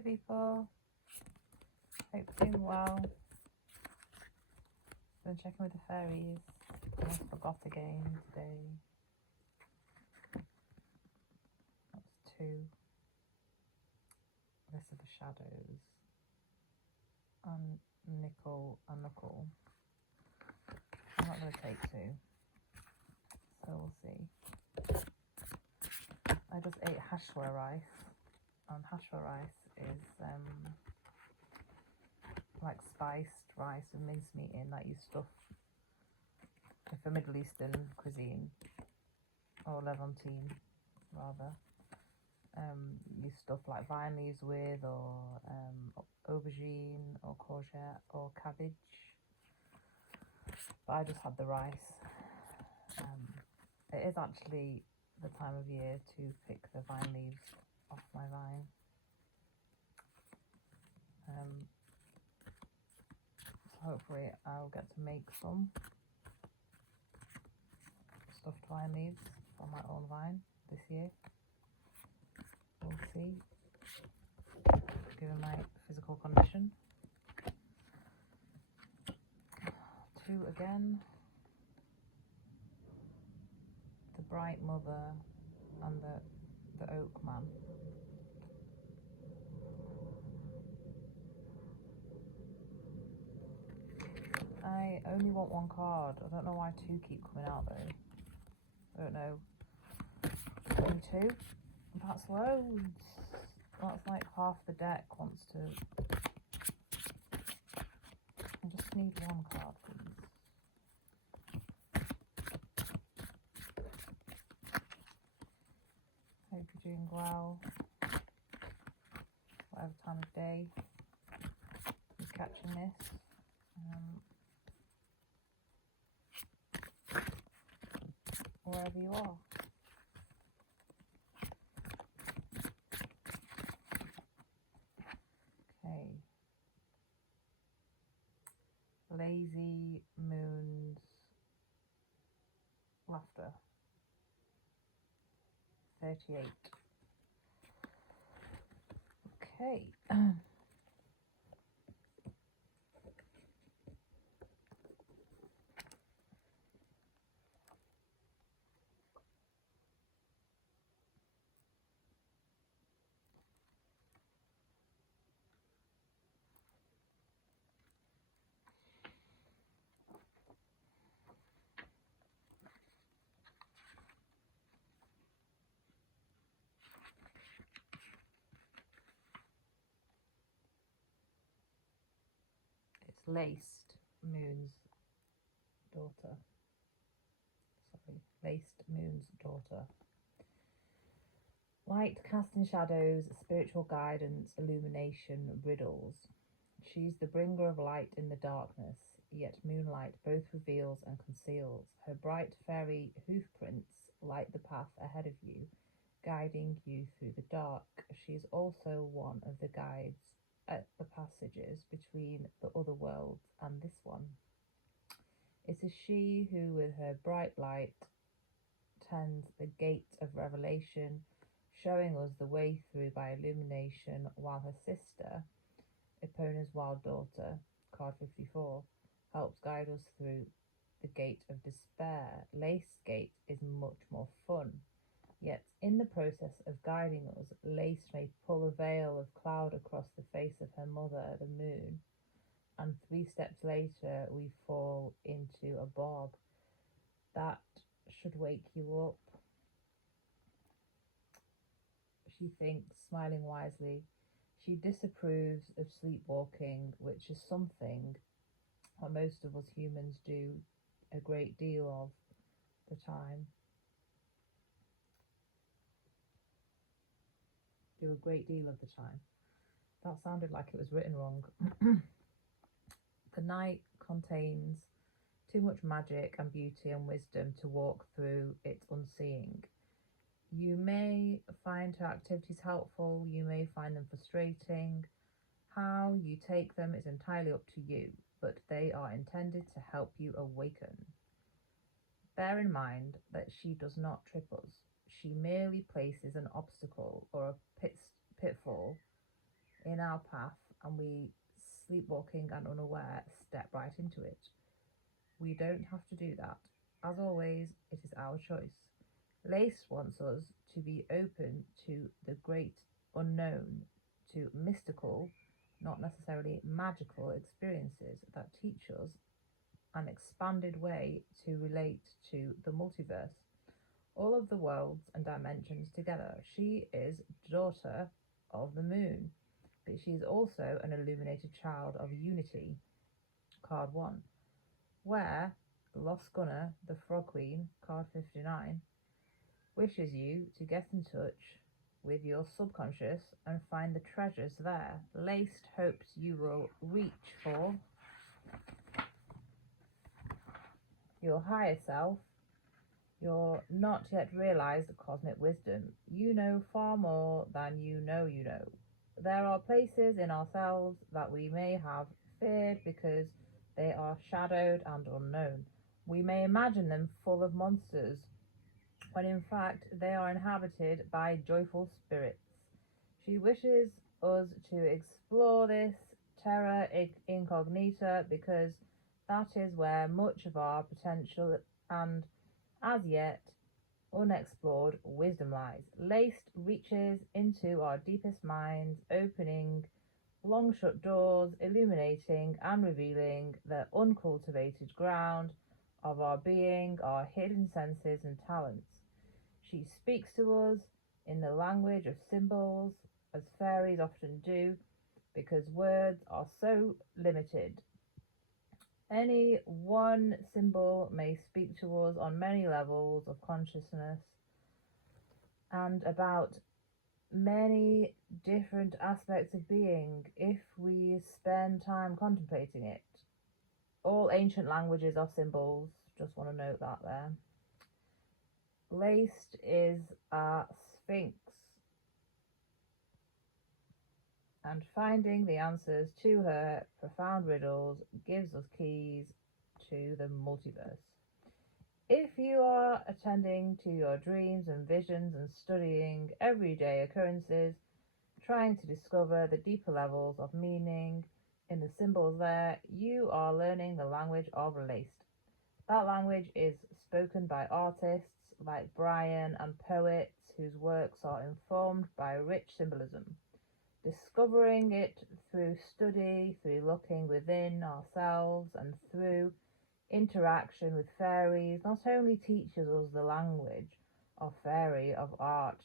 Okay, people. Hope you're doing well. Been checking with the fairies. I forgot again today. That's 2. This are the shadows. And nickel and knuckle. I'm not going to take 2. So we'll see. I just ate hashwa rice. And hashwa rice is like spiced rice with mincemeat in that you stuff with a Middle Eastern cuisine, or Levantine rather. You stuff like vine leaves with, or aubergine, or courgette, or cabbage. But I just had the rice. It is actually the time of year to pick the vine leaves off my vine. So hopefully I'll get to make some stuffed vine leaves on my own vine this year. We'll see, given my physical condition. 2 again. The bright mother and the oak man. I only want 1 card. I don't know why 2 keep coming out though. I don't know. Only 2? That's loads. That's like half the deck wants to. I just need 1 card, please. Hope you're doing well. Whatever time of day you're catching this. Wherever you are. Okay. Lazy Moon's Laughter. 38. Okay. It's Laced Moon's Daughter. Sorry, Laced Moon's Daughter. Light casting shadows, spiritual guidance, illumination, riddles. She's the bringer of light in the darkness, yet moonlight both reveals and conceals. Her bright fairy hoofprints light the path ahead of you, guiding you through the dark. She's also one of the guides at the passages between the other worlds and this one. It is she who, with her bright light, tends the gate of revelation, showing us the way through by illumination, while her sister, Epona's wild daughter, card 54, helps guide us through the gate of despair. Lace Gate is much more fun. Yet, in the process of guiding us, Lace may pull a veil of cloud across the face of her mother, the moon, and 3 steps later we fall into a bog. That should wake you up. She thinks, smiling wisely. She disapproves of sleepwalking, which is something what most of us humans do a great deal of the time. That sounded like it was written wrong. The night contains too much magic and beauty and wisdom to walk through it unseeing. You may find her activities helpful, you may find them frustrating. How you take them is entirely up to you, but they are intended to help you awaken. Bear in mind that she does not trip us. She merely places an obstacle or a pitfall in in our path and we, sleepwalking and unaware, step right into it. We don't have to do that. As always, it is our choice. Lace wants us to be open to the great unknown, to mystical, not necessarily magical experiences that teach us an expanded way to relate to the multiverse, all of the worlds and dimensions together. She is daughter of the moon, but she is also an illuminated child of unity, card 1, where Lost Gunner, the Frog Queen, card 59, wishes you to get in touch with your subconscious and find the treasures there. Laced hopes you will reach for your higher self, your not yet realized cosmic wisdom. You know far more than you know you know. There are places in ourselves that we may have feared because they are shadowed and unknown. We may imagine them full of monsters, when in fact they are inhabited by joyful spirits. She wishes us to explore this terra incognita because that is where much of our potential and as yet unexplored wisdom lies. Laced reaches into our deepest minds, opening long shut doors, illuminating and revealing the uncultivated ground of our being, our hidden senses and talents. She speaks to us in the language of symbols, as fairies often do, because words are so limited. Any one symbol may speak to us on many levels of consciousness and about many different aspects of being if we spend time contemplating it. All ancient languages are symbols, just want to note that there. Laced is a sphinx, and finding the answers to her profound riddles gives us keys to the multiverse. If you are attending to your dreams and visions and studying everyday occurrences, trying to discover the deeper levels of meaning in the symbols there, you are learning the language of Laced. That language is spoken by artists like Brian and poets whose works are informed by rich symbolism. Discovering it through study, through looking within ourselves, and through interaction with fairies not only teaches us the language of fairy, of art,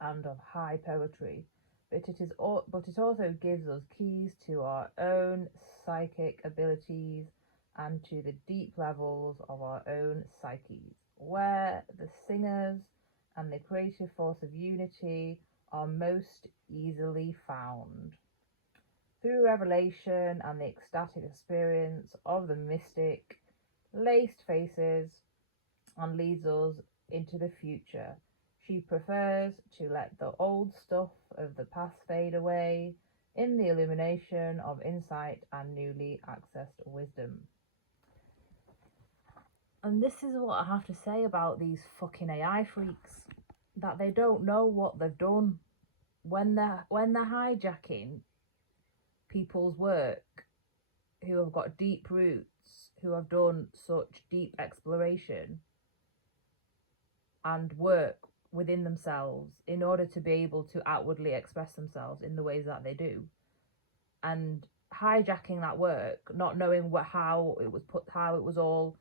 and of high poetry, but it also gives us keys to our own psychic abilities and to the deep levels of our own psyches, where the singers and the creative force of unity are most easily found. Through revelation and the ecstatic experience of the mystic, Laced faces and leads us into the future. She prefers to let the old stuff of the past fade away in the illumination of insight and newly accessed wisdom. And this is what I have to say about these fucking AI freaks, that they don't know what they've done when they're hijacking people's work who have got deep roots, who have done such deep exploration and work within themselves in order to be able to outwardly express themselves in the ways that they do, and hijacking that work, not knowing how it was all,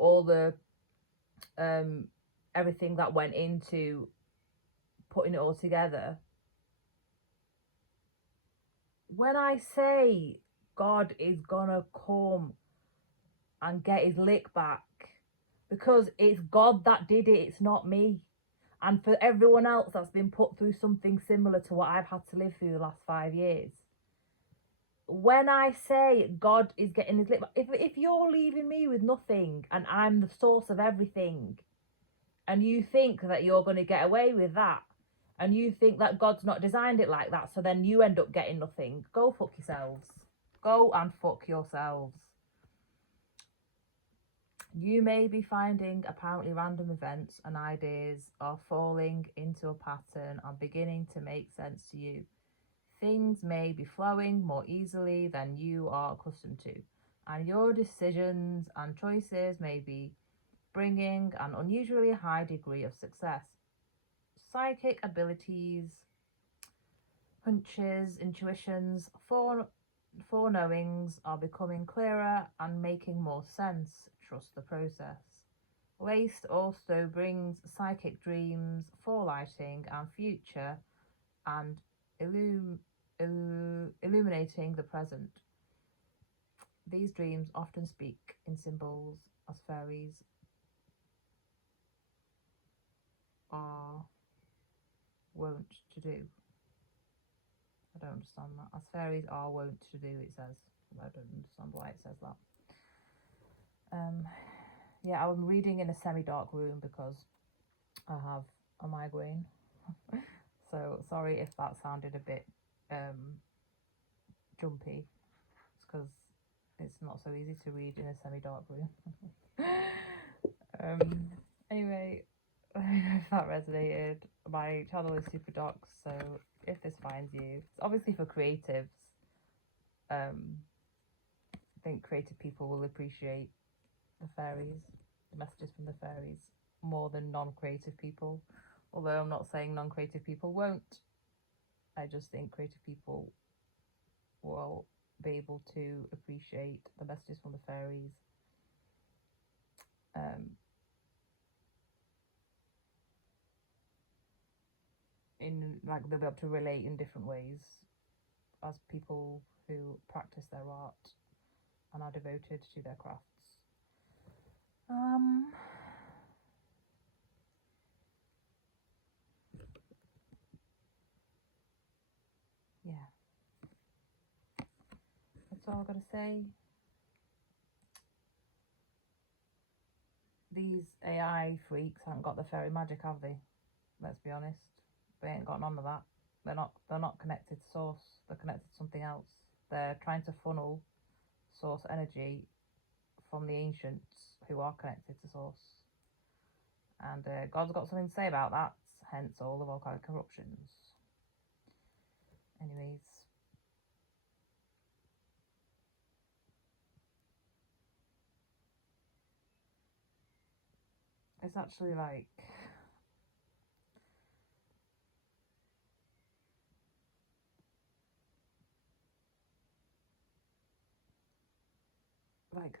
all the everything that went into putting it all together. When I say God is gonna come and get his lick back, because it's God that did it, it's not me. And for everyone else that's been put through something similar to what I've had to live through the last 5 years, when I say God is getting his lick back, if you're leaving me with nothing and I'm the source of everything, and you think that you're going to get away with that, and you think that God's not designed it like that, so then you end up getting nothing, go fuck yourselves. Go and fuck yourselves. You may be finding apparently random events and ideas are falling into a pattern and beginning to make sense to you. Things may be flowing more easily than you are accustomed to, and your decisions and choices may be bringing an unusually high degree of success. Psychic abilities, hunches, intuitions, foreknowings are becoming clearer and making more sense. Trust the process. Waste also brings psychic dreams, forelighting and future, and illuminating the present. These dreams often speak in symbols, as fairies are wont to do. I don't understand that. As fairies are wont to do, it says. I don't understand why it says that. Yeah, I'm reading in a semi-dark room because I have a migraine. So sorry if that sounded a bit jumpy. It's because it's not so easy to read in a semi-dark room. Anyway, if that resonated, my channel is super dark, so if this finds you, it's obviously for creatives. I think creative people will appreciate the fairies, the messages from the fairies, more than non-creative people. Although I'm not saying non-creative people won't. I just think creative people will be able to appreciate the messages from the fairies. In like they'll be able to relate in different ways as people who practice their art and are devoted to their crafts. Yeah, that's all I've got to say. These AI freaks haven't got the fairy magic, have they? Let's be honest. They ain't got none of that. They're not connected to source. They're connected to something else. They're trying to funnel source energy from the ancients who are connected to source. And God's got something to say about that, hence all the volcanic eruptions. Anyways. It's actually like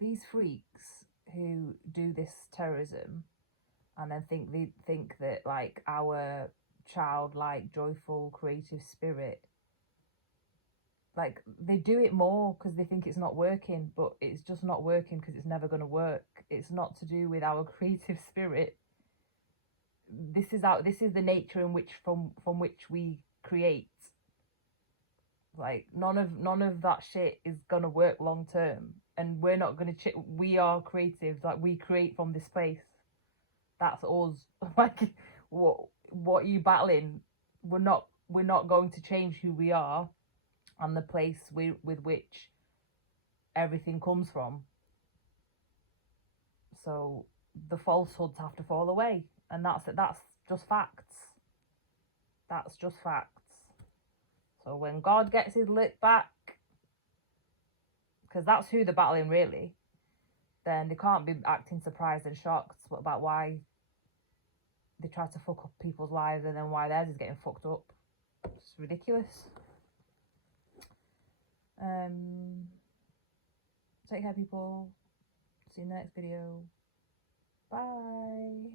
these freaks who do this terrorism and then think that like our childlike, joyful, creative spirit, like they do it more because they think it's not working, but it's just not working because it's never going to work. It's not to do with our creative spirit. This is the nature in which from which we create. Like none of that shit is gonna work long term, and we're not gonna. We are creative. Like we create from this place. That's us. Like what are you battling? We're not going to change who we are, and the place with which everything comes from. So the falsehoods have to fall away, and that's just facts. That's just facts. So when God gets his lit back, because that's who they're battling really, then they can't be acting surprised and shocked about why they try to fuck up people's lives and then why theirs is getting fucked up. It's ridiculous. Take care, people. See you in the next video. Bye.